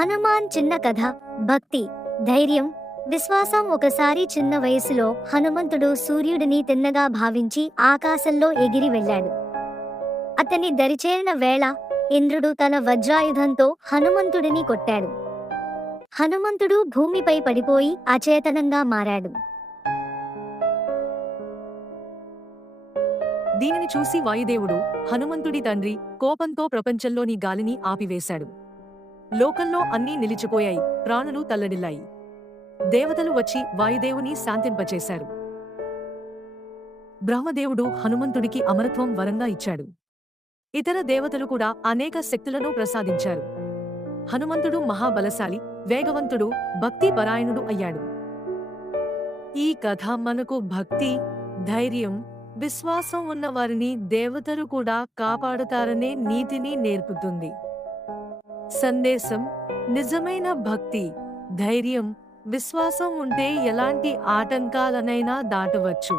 హనుమాన్ చిన్న కథ. భక్తి, ధైర్యం, విశ్వాసం. ఒకసారి చిన్న వయసులో హనుమంతుడు సూర్యుడిని తిన్నగా భావించి ఆకాశంలో ఎగిరి వెళ్ళాడు. అతని దరిచేరిన వేళ ఇంద్రుడు తన వజ్రాయుధంతో హనుమంతుడిని కొట్టాడు. హనుమంతుడు భూమిపై పడిపోయి అచేతనంగా మారాడు. దీనిని చూసి వాయుదేవుడు, హనుమంతుడి తండ్రి, కోపంతో ప్రపంచంలోని గాలిని ఆపివేశాడు. లోకంలో అన్నీ నిలిచిపోయాయి, ప్రాణులు తల్లడిల్లాయి. దేవతలు వచ్చి వాయుదేవుని శాంతింపచేశారు. బ్రహ్మదేవుడు హనుమంతుడికి అమరత్వం వరంగా ఇచ్చాడు. ఇతర దేవతలు కూడా అనేక శక్తులను ప్రసాదించారు. హనుమంతుడు మహాబలశాలి, వేగవంతుడు, భక్తి పరాయణుడు అయ్యాడు. ఈ కథ మనకు భక్తి, ధైర్యం, విశ్వాసం ఉన్నవారిని దేవతలు కూడా కాపాడుతారనే నీతిని నేర్పుతుంది. సందేశం: నిజమైన భక్తి, ధైర్యం, విశ్వాసం ఉంటే ఎలాంటి ఆటంకాలనైనా దాటవచ్చు.